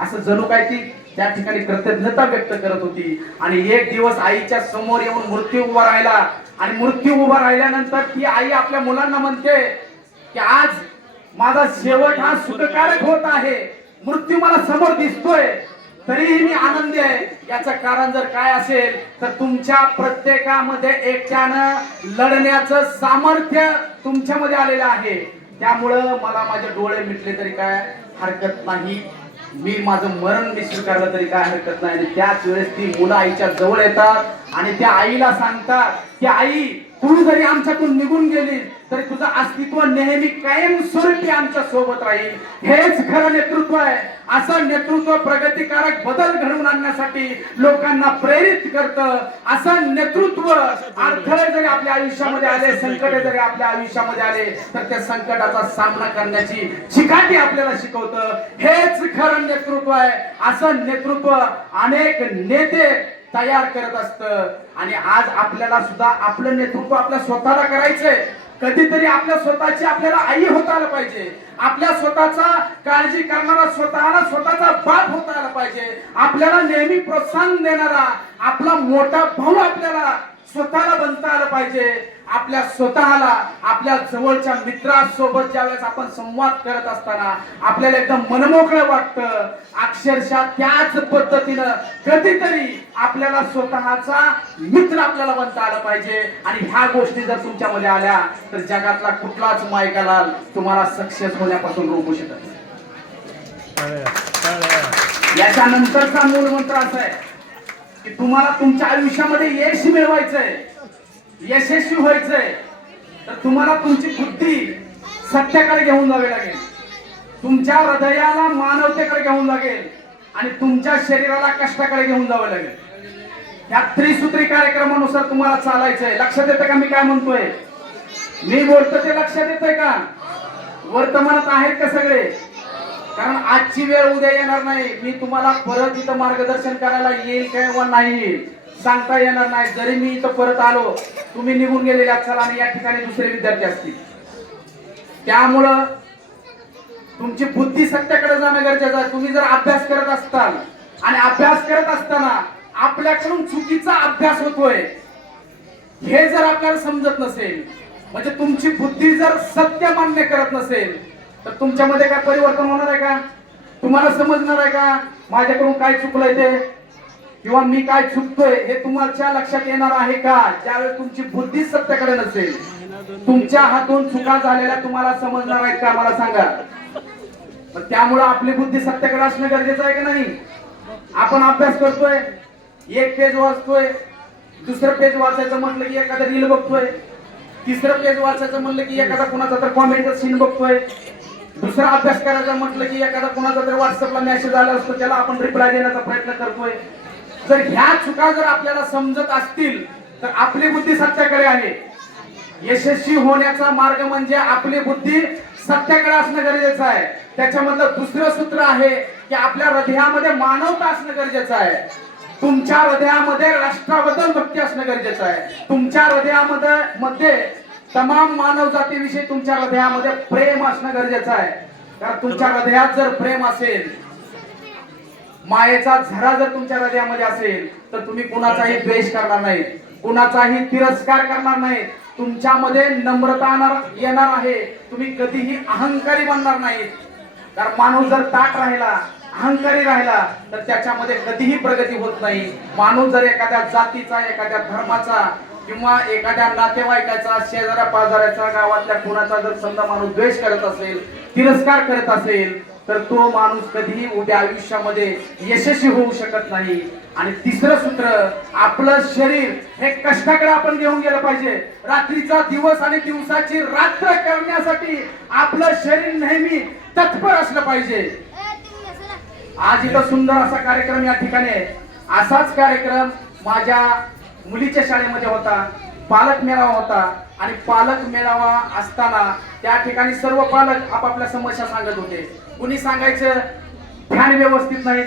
असं जणू काय ती त्या ठिकाणी कृतज्ञता व्यक्त करत होती. आणि एक दिवस आईच्या समोर येऊन मृत्यू उभा राहिला. आणि मृत्यू उभा राहिल्यानंतर ती आई आपल्या मुलांना म्हणते की आज माझा शेवट हा सुखकारक होत आहे. मृत्यू मला समोर दिसतोय तरीही मी आनंदी आहे. याचं कारण जर काय असेल तर तुमच्या प्रत्येकामध्ये एकट्यानं लढण्याचं सामर्थ्य तुमच्यामध्ये आलेलं आहे. त्यामुळं मला माझे डोळे मिटले तरी काय हरकत नाही, मी माझं मरण मी स्वीकारलं तरी काय हरकत नाही. आणि त्याच वेळेस ती मुलं आईच्या जवळ येतात आणि त्या आईला सांगतात की आई तू जरी आमच्यातून निघून गेली तरी तुझं अस्तित्व नेहमी कायमस्वरूपी आमच्या सोबत राहील. हेच खरं नेतृत्व आहे. असं नेतृत्व प्रगतिकारक बदल घडवून आणण्यासाठी लोकांना प्रेरित करतं. असं नेतृत्व अडथळे जरी आपल्या आयुष्यामध्ये आले, संकटे जरी आपल्या आयुष्यामध्ये आले तर त्या संकटाचा सामना करण्याची चिकाटी आपल्याला शिकवतं. हेच खरं नेतृत्व आहे. असं नेतृत्व अनेक नेते तयार करत असतं. आणि आज आपल्याला सुद्धा आपलं नेतृत्व आपल्या स्वतःला करायचंय. कधीतरी आपल्या स्वतःची आपल्याला आई होता आलं पाहिजे. आपल्या स्वतःचा काळजी करणारा, स्वतःचा बाप होता आला पाहिजे. आपल्याला नेहमी प्रोत्साहन देणारा आपला मोठा भाऊ आपल्याला स्वतःला बनता आलं पाहिजे. आपल्या स्वतःला आपल्या जवळच्या मित्रांसोबत ज्यावेळेस आपण संवाद करत असताना आपल्याला एकदम मनमोकळं वाटतं. अक्षरशः त्याच पद्धतीनं कधीतरी आपल्याला स्वतःचा मित्र आपल्याला बनता आलं पाहिजे. आणि ह्या गोष्टी जर तुमच्यामध्ये आल्या तर जगातला कुठलाच मायकालाल तुम्हाला सक्सेस होण्यापासून रोखू शकत नाही. याच्यानंतरचा मूळ मंत्र असा आहे की तुम्हाला तुमच्या आयुष्यामध्ये यश मिळवायचंय, यशस्वी व्हायचंय तर तुम्हाला तुमची बुद्धी सत्याकडे घेऊन जावी लागेल, तुमच्या हृदयाला मानवतेकडे घेऊन लागेल आणि तुमच्या शरीराला कष्टाकडे घेऊन जावं लागेल. या त्रिसूत्री कार्यक्रमानुसार तुम्हाला चालायचंय. लक्षात येतं का मी काय म्हणतोय? मी बोलतो ते लक्षात येतंय का? वर्तमानात आहेत का सगळे? कारण आजची वेळ उद्या येणार नाही. मी तुम्हाला परत इथं मार्गदर्शन करायला येईल किंवा नाही येईल सांगता येणार नाही. जरी मी इथं परत आलो तुम्ही निघून गेलेले असाल आणि या ठिकाणी दुसरे विद्यार्थी असतील. त्यामुळं तुमची बुद्धी सत्याकडे जाणं गरजेचं आहे. तुम्ही जर अभ्यास करत असताल आणि अभ्यास करत असताना आपल्याकडून चुकीचा अभ्यास होतोय हे जर आपल्याला समजत नसेल, म्हणजे तुमची बुद्धी जर सत्य मान्य करत नसेल तर तुमच्यामध्ये काय परिवर्तन होणार आहे का? तुम्हाला समजणार आहे का माझ्याकडून काय चुकलंय ते किंवा मी काय चुकतोय हे तुमच्या लक्षात येणार आहे का? ज्यावेळेस तुमची बुद्धी सत्याकडे नसेल, तुमच्या हातून चुका झालेल्या तुम्हाला समजणार आहेत का? मला सांगा. पण त्यामुळे आपली बुद्धी सत्याकडे असणं गरजेचं आहे की नाही? आपण अभ्यास करतोय, एक पेज वाचतोय, दुसरं पेज वाचायचं म्हटलं की एखादा रील बघतोय, तिसरं पेज वाचायचं म्हटलं की एखादा कुणाचा तर कॉमेंट सीन बघतोय, दुसरा अभ्यास करायचा म्हटलं की एखादा कुणाचा तरी व्हॉट्सअपला मेसेज आला असतो त्याला आपण रिप्लाय देण्याचा प्रयत्न करतोय. जर ह्या चुका जर आपल्याला समजत असतील तर आपली बुद्धी सत्याकडे आहे. यशस्वी होण्याचा मार्ग म्हणजे आपली बुद्धी सत्याकडे असणं गरजेचं आहे. त्याच्यामधलं दुसरं सूत्र आहे की आपल्या हृदयामध्ये मानवता असणं गरजेचं आहे. तुमच्या हृदयामध्ये राष्ट्राबद्दल भक्ती असणं गरजेचं आहे. तुमच्या हृदयामध्ये तमाम मानव जातीविषयी तुमच्या हृदयामध्ये प्रेम असणं गरजेचं आहे. कारण तुमच्या हृदयात जर प्रेम असेल, मायेचा झरा जर तुमच्या हृदयामध्ये असेल तर तुम्ही कुणाचाही द्वेष करणार नाही, कुणाचाही तिरस्कार करणार नाही. तुमच्यामध्ये नम्रता येणार आहे. तुम्ही कधीही अहंकारी बनणार नाही. कारण माणूस जर ताठ राहिला, अहंकारी राहिला तर त्याच्यामध्ये कधीही प्रगती होत नाही. माणूस जर एखाद्या जातीचा, एखाद्या धर्माचा किंवा एखाद्या नातेवाईकाचा, शेजाऱ्या पाजाऱ्याचा, गावातल्या कुणाचा जर समजा माणूस द्वेष करत असेल, तिरस्कार करत असेल तर तो माणूस कधीही उद्या आयुष्यामध्ये यशस्वी होऊ शकत नाही. आणि तिसरं सूत्र, आपलं शरीर हे कष्टाकडे आपण घेऊन गेलं पाहिजे. रात्रीचा दिवस आणि दिवसाची रात्र करण्यासाठी आपलं शरीर नेहमी तत्पर असलं पाहिजे. आज इथं सुंदर असा कार्यक्रम या ठिकाणी आहे. असाच कार्यक्रम माझ्या मुलीच्या शाळेमध्ये होता, पालक मेळावा होता. आणि पालक मेळावा असताना त्या ठिकाणी सर्व पालक आपापल्या समस्या सांगत होते. कुणी सांगायचं फॅन व्यवस्थित नाहीत,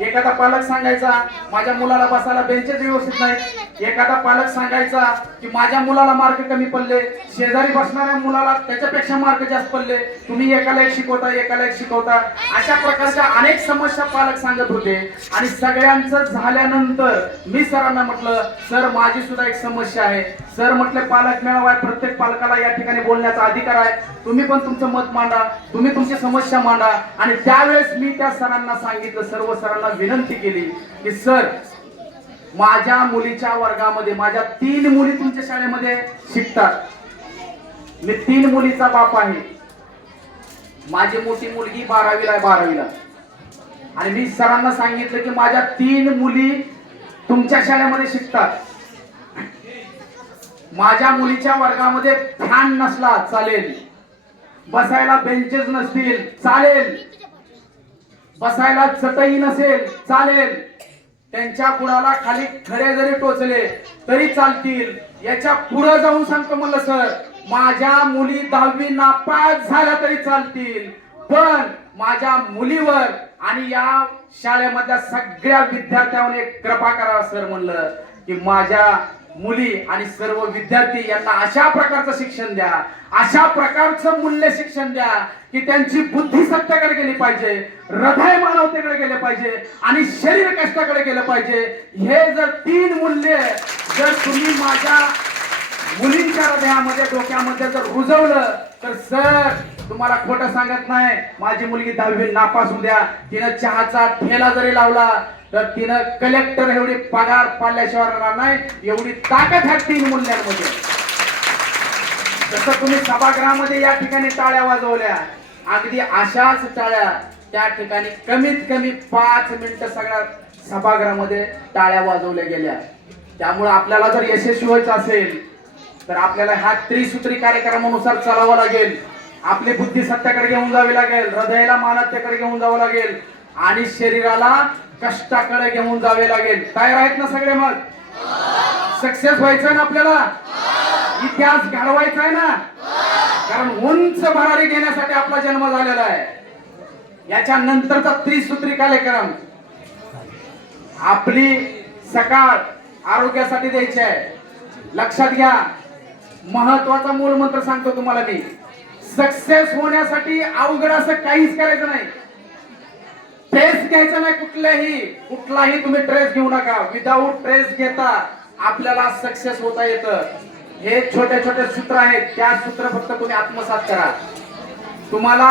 एखादा पालक सांगायचा माझ्या मुलाला बसायला बेंचेस व्यवस्थित नाहीत, एखादा पालक सांगायचा की माझ्या मुलाला मार्क कमी पडले, शेजारी बसणाऱ्या मुलाला त्याच्यापेक्षा मार्क जास्त पडले, तुम्ही एकाला एक शिकवता, एकाला एक शिकवता. अशा प्रकारच्या अनेक समस्या पालक सांगत होते. आणि सगळ्यांचं झाल्यानंतर मी सरांना म्हटलं, सर माझी सुद्धा एक समस्या आहे. सर म्हटले पालक मेळावा आहे, प्रत्येक पालकाला या ठिकाणी बोलण्याचा अधिकार आहे. तुम्ही पण तुमचं मत मांडा, तुम्ही तुमची समस्या मांडा. आणि त्यावेळेस मी त्या सरांना सांगितलं, सर्व सरांना विनंती केली की सर, माझ्या मुलीच्या वर्गामध्ये माझ्या 3 मुली तुमच्या शाळेमध्ये शिकतात. मी 3 मुलीचा बाप आहे. माझी मोठी मुलगी 12वीला आहे, 12वीला. आणि मी सरांना सांगितलं की माझ्या 3 मुली तुमच्या शाळेमध्ये शिकतात. माझ्या मुलीच्या वर्गामध्ये फॅन नसला चालेल, बसायला बेंचेस नसतील चालेल, बसायला चटई नसेल चालेल, त्यांच्या बुडाला खाली खडे जरी टोचले तरी चालतील. याच्या पुढे जाऊन सांगतो म्हणलं, सर माझ्या मुली 10वी नापास झाल्या तरी चालतील, पण माझ्या मुलीवर आणि या शाळेमधल्या सगळ्या विद्यार्थ्यांवर एक कृपा करा सर म्हणलं की माझ्या मुली आणि सर्व विद्यार्थी यांना अशा प्रकारचं शिक्षण द्या, अशा प्रकारचं मूल्य शिक्षण द्या की त्यांची बुद्धी सत्याकडे गेली पाहिजे, हृदय मानवतेकडे गेले पाहिजे आणि शरीर कष्टाकडे गेलं पाहिजे. हे जर 3 मूल्य जर तुम्ही माझ्या मुलींच्या हृदयामध्ये, डोक्यामध्ये जर रुजवलं तर सर तुम्हाला खोटं सांगत नाही, माझी मुलगी 10वी नापास होऊ द्या, तिनं चहाचा ठेला जरी लावला तर तिनं कलेक्टर एवढी पगार पाडल्याशिवाय राहणार नाही. एवढी ताकद ह्या 3 मूल्यांमध्ये. जसं तुम्ही सभागृहामध्ये या ठिकाणी टाळ्या वाजवल्या, अगदी अशाच टाळ्या त्या ठिकाणी कमीत कमी 5 मिनिटं सगळ्या सभागृहामध्ये टाळ्या वाजवल्या गेल्या. त्यामुळे आपल्याला जर यशस्वी व्हायचं असेल तर आपल्याला ह्या त्रिसूत्री कार्यक्रमानुसार चालावं लागेल. आपली बुद्धी सत्याकडे घेऊन जावी लागेल, हृदयाला मानवतेकडे घेऊन जावं लागेल आणि शरीराला कष्टाकडे घेऊन जावे लागेल. तयार आहेत ना सगळे? मग सक्सेस व्हायचंय ना आपल्याला, इतिहास घडवायचा आहे ना. कारण उंच भरारी घेण्यासाठी आपला जन्म झालेला आहे. याच्या नंतरचा त्रिसूत्री कार्यक्रम आपली सकाळ आरोग्यासाठी द्यायची आहे. लक्षात घ्या, महत्वाचा मूळ मंत्र सांगतो तुम्हाला मी. सक्सेस होण्यासाठी अवघड असं काहीच करायचं नाही. ट्रेस घ्यायचा नाही, कुठलाही तुम्ही ट्रेस घेऊ नका. विदाऊट ट्रेस घेता आपल्याला सक्सेस होता येतं. हे छोटे छोटे सूत्र आहेत, त्या सूत्र फक्त तुम्ही आत्मसात करा. तुम्हाला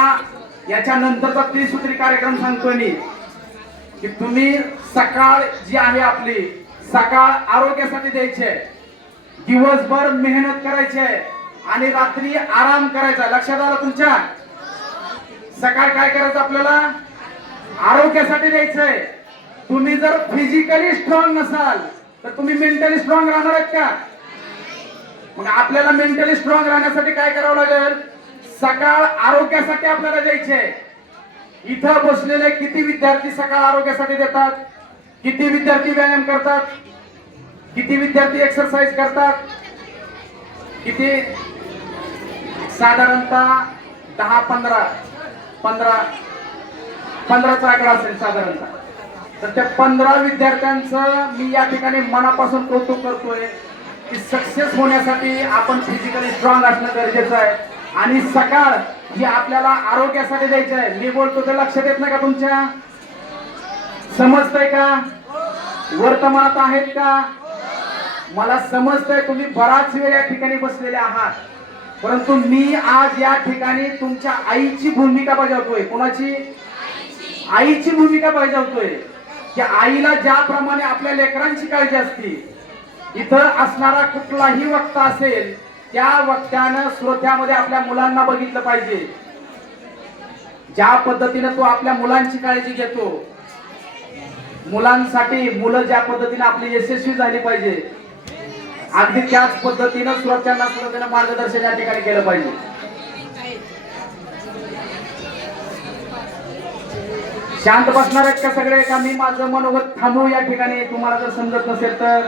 याच्या नंतरचा त्रिसूत्री कार्यक्रम सांगतोय मी की तुम्ही सकाळ जी आहे आपली, सकाळ आरोग्यासाठी द्यायची आहे, दिवसभर मेहनत करायची आहे आणि रात्री आराम करायचा. लक्षात आलं तुमच्या? सकाळ काय करायचं आपल्याला? आरोग्यासाठी द्यायचंय. तुम्ही जर फिजिकली स्ट्रॉंग नसाल तर तुम्ही मेंटली स्ट्रॉंग राहणार आहेत का? मग आपल्याला मेंटली स्ट्रॉंग राहण्यासाठी काय करावं लागेल? सकाळ आरोग्यासाठी आपल्याला द्यायचे. इथं बसलेले किती विद्यार्थी सकाळ आरोग्यासाठी देतात? किती विद्यार्थी व्यायाम करतात? किती विद्यार्थी एक्सरसाइज करतात? किती? साधारणतः 15चा आकडा असेल साधारणतः. तर त्या 15 विद्यार्थ्यांचं मी या ठिकाणी मनापासून कौतुक करतोय की सक्सेस होण्यासाठी आपण फिजिकली स्ट्रॉंग असणं गरजेचं आहे. आणि सकाळ ही आपल्याला आरोग्यासाठी द्यायची आहे. मी बोलतो ते लक्षात येत नाही का तुमच्या? समजतंय का? वर्तमानात आहेत का? मला समजतंय तुम्ही बराच वेळ या ठिकाणी बसलेले आहात, परंतु मी आज या ठिकाणी तुमच्या आईची भूमिका बजावतोय. कोणाची? आईची भूमिका बजावतोय की आईला ज्याप्रमाणे आपल्या लेकरांची काळजी असते, इथं असणारा कुठलाही वक्ता असेल त्या वक्त्यानं श्रोत्यामध्ये आपल्या मुलांना बघितलं पाहिजे. ज्या पद्धतीनं तो आपल्या मुलांची काळजी घेतो, मुलांसाठी मुलं ज्या पद्धतीने आपली यशस्वी झाली पाहिजे, अगदी त्याच पद्धतीनं श्रोत्यांना मार्गदर्शन या ठिकाणी केलं पाहिजे. शांत बसणार आहेत का सगळे? का मी माझं मनोगत थांबवू या ठिकाणी? तुम्हाला जर समजत नसेल तर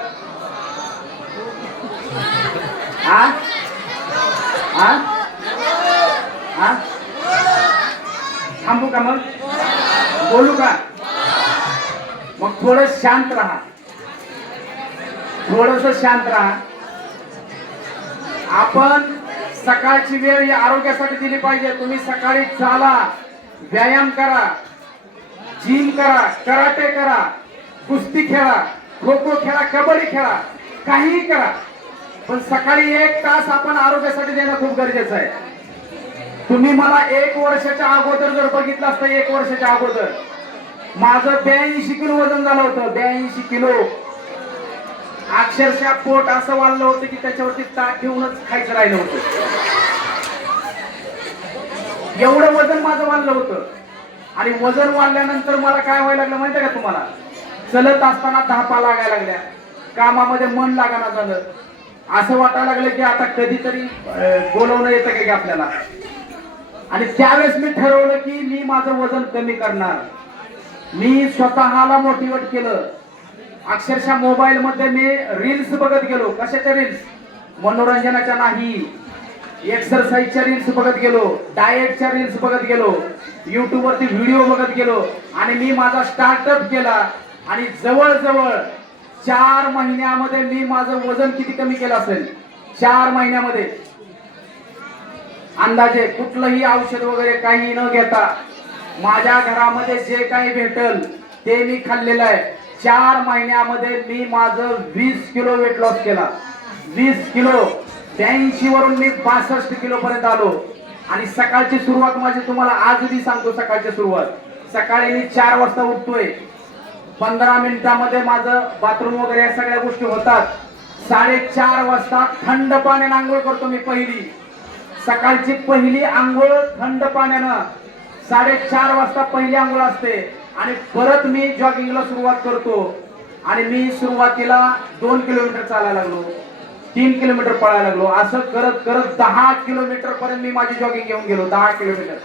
थांबू का? मग बोलू का? मग थोडं शांत राहा, थोडस शांत राहा. आपण सकाळची वेळ या आरोग्यासाठी दिली पाहिजे. तुम्ही सकाळी चाला, व्यायाम करा, जिम करा, कराटे करा, कुस्ती खेळा, खो खो खेळा, कबड्डी खेळा, काहीही करा, पण सकाळी 1 तास आपण आरोग्यासाठी देणं खूप गरजेचं आहे. तुम्ही मला 1 वर्षाच्या अगोदर जर बघितलं असतं, 1 वर्षाच्या अगोदर माझं 82 किलो वजन झालं होतं. 82 किलो. अक्षरशः पोट असं वाढलं होतं की त्याच्यावरती ताट ठेवूनच खायचं राहिलं होतं. एवढं वजन माझं वाढलं होतं. आणि वजन वाढल्यानंतर मला काय व्हायला लागलं माहितीये का तुम्हाला? चलत असताना धापा लागायला लागल्या, कामामध्ये मन लागाना झालं, असं वाटायला लागलं की आता कधीतरी बोलवणं येतं की आपल्याला. आणि त्यावेळेस मी ठरवलं की मी माझं वजन कमी करणार. मी स्वतःला मोटिवेट केलं. अक्षरशः मोबाईल मध्ये मी रील्स बघत गेलो. कशाच्या रील्स? मनोरंजनाच्या नाही, एक्सरसाइजच्या रील्स बघत गेलो, डाएटच्या रील्स बघत गेलो, युट्यूब वरती व्हिडिओ बघत गेलो. आणि मी माझा स्टार्टअप केला. आणि जवळजवळ 4 महिन्यामध्ये मी माझं वजन किती कमी केलं असेल? 4 महिन्यामध्ये. अंदाजे कुठलंही औषध वगैरे काही न घेता माझ्या घरामध्ये जे काही भेटल ते मी खाल्लेलं आहे. 4 महिन्यामध्ये मी माझं 20 किलो वेट लॉस केला. 20 किलो. 82 वरून मी 62 किलो पर्यंत आलो. आणि सकाळची सुरुवात माझी तुम्हाला आजही सांगतो. सकाळची सुरुवात सकाळी मी 4 वाजता उठतोय. 15 मिनिटांमध्ये माझं बाथरूम वगैरे या सगळ्या गोष्टी होतात. 4:30 वाजता थंड पाण्याने आंघोळ करतो मी. पहिली सकाळची पहिली आंघोळ थंड पाण्यानं 4:30 वाजता पहिली आंघोळ असते. आणि परत मी जॉगिंगला सुरुवात करतो. आणि मी सुरुवातीला 2 किलोमीटर चालायला लागलो, 3 किलोमीटर पळायला लागलो. असं करत करत 10 किलोमीटर पर्यंत मी माझी जॉगिंग घेऊन गेलो. 10 किलोमीटर.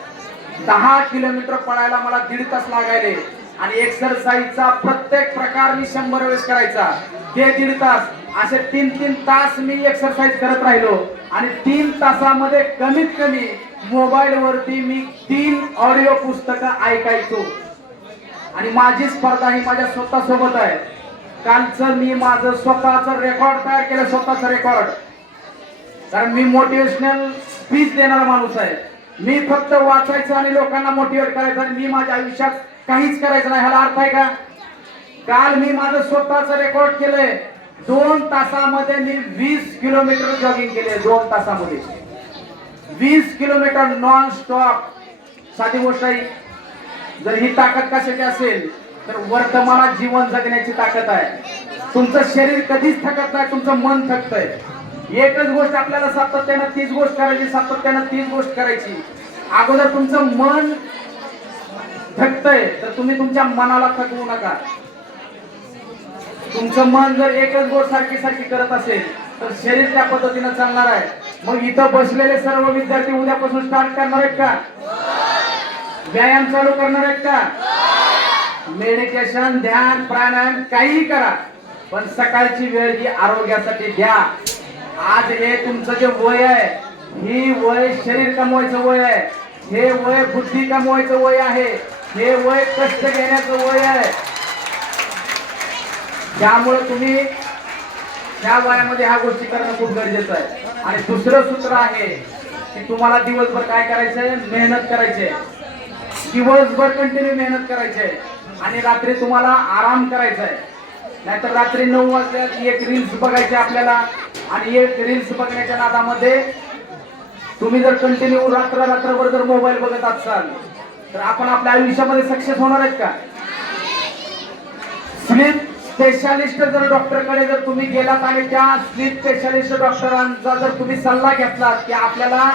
10 किलोमीटर पळायला मला 1.5 तास लागायले. आणि एक्सरसाइजचा प्रत्येक प्रकार मी 100 वेळेस करायचा. ते 1.5 तास असे 3-3 तास मी एक्सरसाइज करत राहिलो. आणि 3 तासामध्ये कमीत कमी मोबाईल वरती मी 3 ऑडिओ पुस्तकं ऐकायचो. आणि माझी स्पर्धा ही माझ्या स्वतः सोबत आहे. कालचं मी माझं स्वतःचं रेकॉर्ड तयार केलं. स्वतःचं रेकॉर्ड. कारण मी मोटिवेशनल स्पीच देणारा माणूस आहे. मी फक्त वाचायचं आणि लोकांना मोटिवेट करायचं आणि मी माझ्या आयुष्यात काहीच करायचं नाही. ह्याला अर्थ आहे का? काल मी माझं स्वतःचं रेकॉर्ड केलंय. 2 तासामध्ये मी 20 किलोमीटर जॉगिंग केले. 2 तासामध्ये 20 किलोमीटर नॉन स्टॉप. साधी गोष्ट आहे. जर ही ताकद कशाची असेल तर वर्तमानात जीवन जगण्याची ताकद आहे. तुमचं शरीर कधीच थकत नाही, तुमचं मन थकतंय. एकच गोष्ट आपल्याला सातत्यानं तीच गोष्ट करायची, सातत्यानं तीच गोष्ट करायची. अगोदर तुमचं मन थकतंय तर तुम्ही तुमच्या मनाला थकवू नका. तुमचं मन जर एकच गोष्ट सारखी सारखी करत असेल तर शरीर त्या पद्धतीने चालणार आहे. मग इथं बसलेले सर्व विद्यार्थी उद्यापासून स्टार्ट करणार आहेत का? व्यायाम चालू करणार आहेत का? मेडिटेशन, ध्यान, प्राणायाम काही करा, पण सकाळची वेळ ही आरोग्यासाठी द्या. आज हे तुमचं जे वय आहे, ही वय शरीर कमवायचं वय आहे, हे वय बुद्धी कमवायचं वय आहे, हे वय कष्ट घेण्याचं वय आहे. त्यामुळे तुम्ही ह्या वयामध्ये ह्या गोष्टी करणं खूप गरजेचं आहे. आणि दुसरं सूत्र आहे की तुम्हाला दिवसभर काय करायचंय? मेहनत करायची. दिवसभर कंटिन्यू मेहनत करायची आणि रात्री तुम्हाला आराम करायचा आहे. नाहीतर रात्री 9 वाजल्यात एक रील्स बघायची आपल्याला, आणि एक रील्स बघण्याच्या नादामध्ये तुम्ही जर कंटिन्यू रात्रभर जर मोबाईल बघत असाल तर आपण आपल्या आयुष्यामध्ये सक्सेस होणार आहेत का? स्लीप स्पेशालिस्ट जर डॉक्टरकडे जर तुम्ही गेलात आणि त्या स्लीप स्पेशालिस्ट डॉक्टरांचा जर तुम्ही सल्ला घेतलात की आपल्याला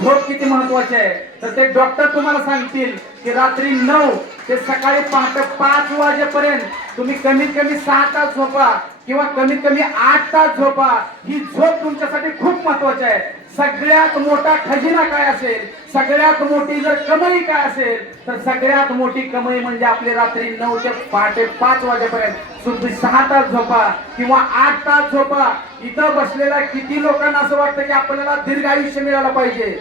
झोप किती महत्वाची आहे, तर ते डॉक्टर तुम्हाला सांगतील की रात्री 9 ते सकाळी पहाटे 5 वाजेपर्यंत तुम्ही कमीत कमी 6 तास झोपा किंवा कमीत कमी 8 तास झोपा. ही झोप तुमच्यासाठी खूप महत्वाची आहे. सगळ्यात मोठा खजिना काय असेल, सगळ्यात मोठी जर कमाई काय असेल, तर सगळ्यात मोठी कमाई म्हणजे आपली रात्री 9 ते पहाटे 5 वाजेपर्यंत तुम्ही 6 तास झोपा किंवा 8 तास झोपा. इथं बसलेल्या किती लोकांना असं वाटतं की आपल्याला दीर्घ आयुष्य मिळालं पाहिजे?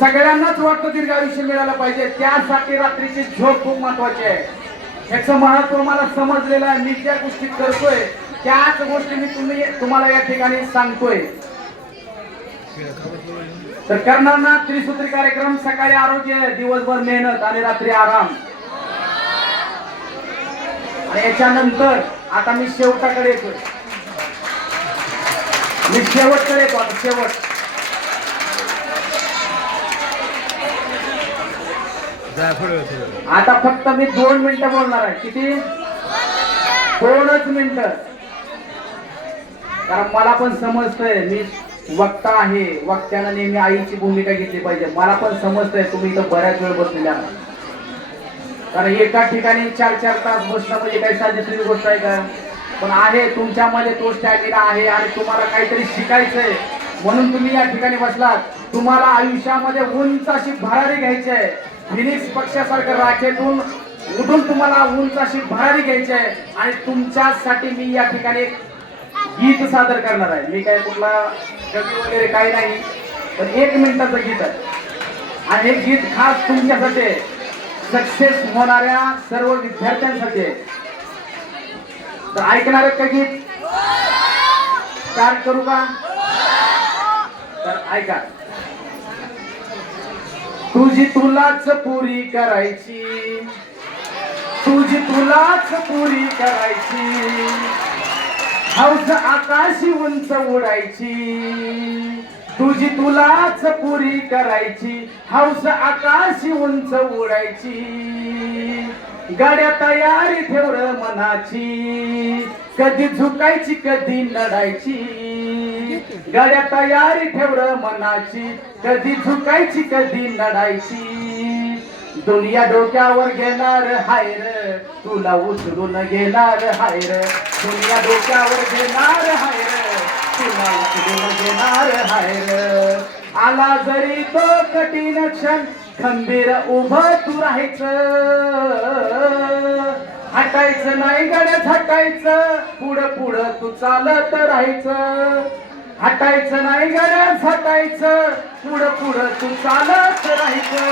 सगळ्यांनाच वाटतं दीर्घ आयुष्य मिळालं पाहिजे. त्यासाठी रात्रीची झोप खूप महत्वाची आहे. याचं महत्व मला समजलेलं आहे. मी ज्या गोष्टी करतोय त्याच गोष्टी मी तुम्हाला या ठिकाणी सांगतोय. तर करणार ना त्रिसूत्री कार्यक्रम? सकाळी आरोग्य, दिवसभर मेहनत आणि रात्री आराम. आणि याच्यानंतर आता मी शेवटाकडे येतोय. मी शेवटकडे येतो. आता शेवट आता फक्त मी 2 मिनिटं बोलणार आहे. किती? 2च मिनिटं. कारण मला पण समजतंय मी वक्ता आहे, वक्त्यानं नेहमी आईची भूमिका घेतली पाहिजे. मला पण समजतंय तुम्ही इथं बऱ्याच वेळ बसलेल्या आहात. कारण एका ठिकाणी 4-4 तास बसणं म्हणजे काही साधी गोष्ट आहे का? पण आहे तुमच्यामध्ये तो स्टॅमिना आहे आणि तुम्हाला काहीतरी शिकायचंय म्हणून तुम्ही या ठिकाणी बसलात. तुम्हाला आयुष्यामध्ये उंच अशी भरारी घ्यायची आहे. फिनिक्स पक्षासारखं राखेतून उठून तुम्हाला उंच अशी भरारी घ्यायची आहे. आणि तुमच्यासाठी मी या ठिकाणी एक गीत सादर करणार आहे. मी काय कुठला कवी वगैरे काही नाही, पण 1 मिनिटाचं गीत आहे. आणि हे गीत खास तुमच्यासाठी, सक्सेस होणाऱ्या सर्व विद्यार्थ्यांसाठी. तर ऐकणार आहेत का गीत? स्टार्ट करू का? तर ऐका. तुझी तुलाच पुरी करायची, तुझी तुलाच पुरी करायची, हौस आकाशी उंच उडायची, तुझी तुलाच पुरी करायची, हौस आकाशी उंच उडायची, गाड्या तयारी ठेव र मनाची, कधी झुकायची कधी लढायची, गाड्या तयारी ठेव र मनाची, कधी झुकायची कधी लढायची, दुनिया डोक्यावर घेणार हायर, तुला उचलून घेणार हायर, दुनिया डोक्यावर घेणार हायर, तुला उचलून घेणार हायर, आला जरी तो कठीण क्षण खंबीर उभं तू राहायचं, हटायचं नाही गड्यात हटायचं, पुढं पुढं तू चालत राहायचं, हटायचं नाही गड्यात हटायचं, पुढं पुढं तू चालत राहायचं,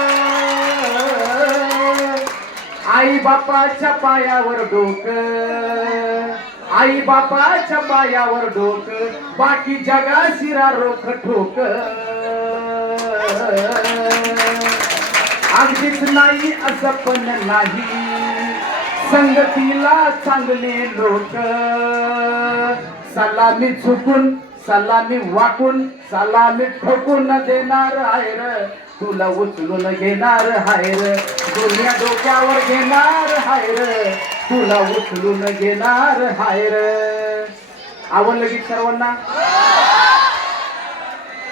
आई बापाच्या पायावर डोकं, आई बापाच्या पायावर डोकं, बाकी जगा शिरा रोख ठोक, अगदीच नाही असं पण नाही, संगतीला चांगले लोक, सलामी चुकून सलामी वाकून सलामी ठोकून देणार हायर, तुला उचलून घेणार हायर, दुनिया डोक्यावर घेणार हायर, तुला उचलून घेणार हायर. आवडलं गीत सर्वांना?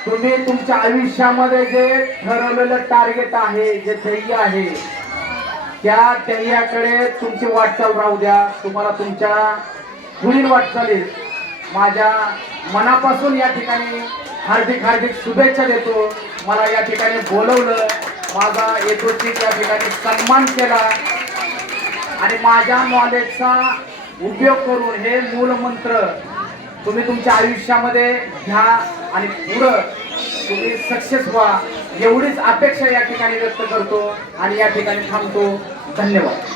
तुम्ही तुमच्या आयुष्यामध्ये जे ठरवलेलं टार्गेट आहे, जे ध्येय आहे, त्या ध्येयाकडे तुमची वाटचाल राहू द्या. तुम्हाला तुमच्या पुढील वाटचालीत माझ्या मनापासून या ठिकाणी हार्दिक हार्दिक शुभेच्छा देतो. मला या ठिकाणी बोलवलं, माझा यथोचित या ठिकाणी सन्मान केला आणि माझ्या नॉलेजचा उपयोग करून हे मूलमंत्र तुम्ही तुमच्या आयुष्यामध्ये घ्या आणि पुढं तुम्ही सक्सेस व्हा एवढीच अपेक्षा या ठिकाणी व्यक्त करतो आणि या ठिकाणी थांबतो. धन्यवाद.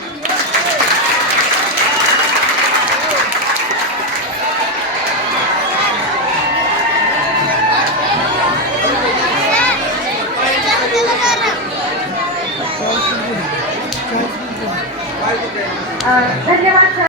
धन्यवाद.